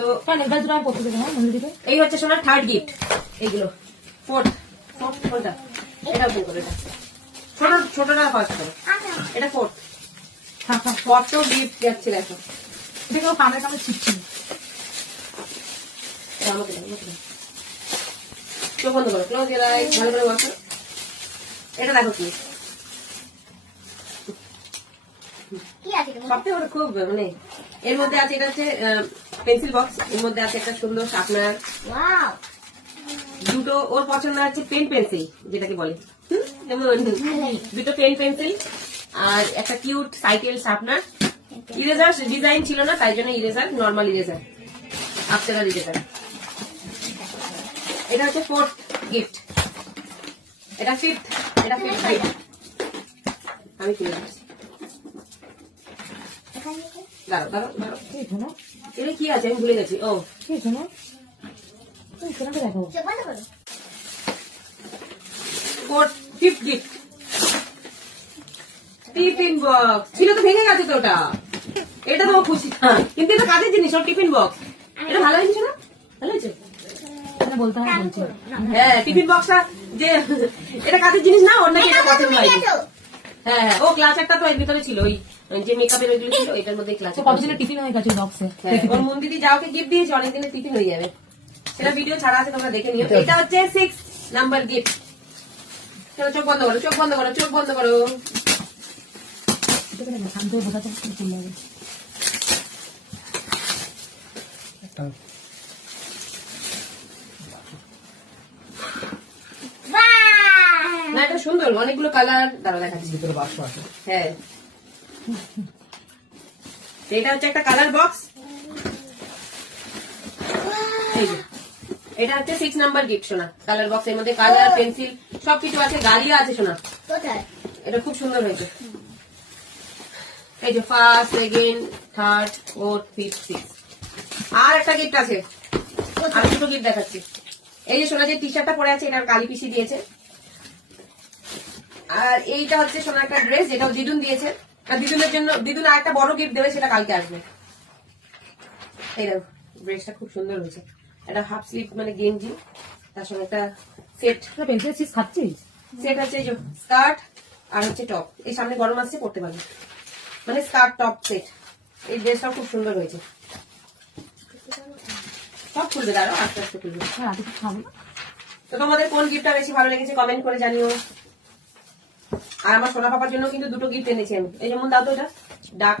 তো এই হচ্ছে সোনার থার্ড গিফট। এইগুলো ফোর্থ কোনটা? এটা ওপেন করো, এটা ছোটটা ফার্স্ট করো, এটা ফোর্থ। কত গিফট যাচ্ছে দেখো। কামড়ে কামড়ে ছিটছি। চোখ বন্ধ করো, ক্লোজ ইওর আইজ, ভালো করে বসো। এটা দেখো কি সবথেকে বড়, খুব মানে এর মধ্যে আছে, এটা হচ্ছে পেন্সিল বক্স। এর মধ্যে আছে একটা সুন্দর শার্পনার, দুটো ওর পছন্দ আছে পেন পেন্সিল যেটাকে বলে, যেমন দুটো পেন পেন্সিল আর একটা cute cycle sharpener. Eraser design ছিল না, তাই জন্য eraser, normal eraser, after eraser. এটা হচ্ছে ফোর্থ গিফট, এটা ফিফথ, এটা ফিফথ গিফট। আমি কিনে দিচ্ছি, দাঁড়াও দাঁড়াও দাঁড়াও, এটা কি আছে আমি ভুলে গেছি। ও ফিফথ গিফট, টিফিন বক্স। ছিল তো ভেঙে গেছে তো ওটা, এটা তো খুশি, কিন্তু এটা কাজের জিনিস, ওর টিফিন বক্স। এটা ভালো হয়েছে না? ভালো হয়েছে, হ্যাঁ। টিফিন বক্সটা যে এটা কাজের জিনিস না, ওর নাকি এটা পছন্দ হয়। হ্যাঁ হ্যাঁ, ও ক্লাচারটা তো এর ভিতরে ছিল, ওই যে মেকআপের ওইগুলো ছিল, এটার মধ্যে ক্লাচার। কতদিনের টিফিন হয়ে গেছে বক্সে। ওর মন দিদি যাওকে গিফট দিয়েছে, অনেকদিনের টিফিন হয়ে যাবে। সেটা ভিডিও ছাড়া আছে, তোমরা দেখে নিও। এটা হচ্ছে 6 নাম্বার গিফট। চোখ বন্ধ করো, চোখ বন্ধ করো, চোখ বন্ধ করো। না এটা সুন্দর, অনেকগুলো কালার, দাঁড়া দেখাচ্ছি। ভিতরে বাক্স আছে, হ্যাঁ। এটা হচ্ছে একটা কালার বক্স। এটা হচ্ছে 6 নাম্বার গিফট সোনা, কালার বক্স। এর মধ্যে কালার, পেন্সিল সবকিছু আছে, গাড়িও আছে সোনা। এটা খুব সুন্দর হয়েছে। এই যে first, second, third, fourth, fifth, six. আর একটা গিফট আছে, আর দুটো গিফট দেখাচ্ছি। এই যে সোনা যে টি শার্টটা পরে আছে, এটার কালি পিসি দিয়েছে। আর এইটা হচ্ছে সোনা একটা ড্রেস, যেটাও দিদুন দিয়েছে। আর দিদুনের জন্য দিদুন আর একটা বড় গিফট দেবে, সেটা কালকে আসবে। এই দেখো ড্রেসটা খুব সুন্দর হয়েছে, এটা হাফ স্লিভ মানে গেঞ্জি, তার সঙ্গে একটা সেট। পেন্সিল চিজ খাচ্ছিস? সেট আছে এই যে স্কার্ট আর হচ্ছে টপ। এই সামনে গরম আসছে, পড়তে পারবে, মানে স্কার্ট টপ সেট। এই ড্রেসটাও খুব সুন্দর হয়েছে। সব খুলবে, দাঁড়াও আস্তে আস্তে খুলবে। তো তোমাদের কোন গিফটটা বেশি ভালো লেগেছে কমেন্ট করে জানিও। আর আমার সোনা পাপার জন্য কিন্তু দুটো গিফট এনেছি আমি। এই যেমন দাও তো, এটা ডাক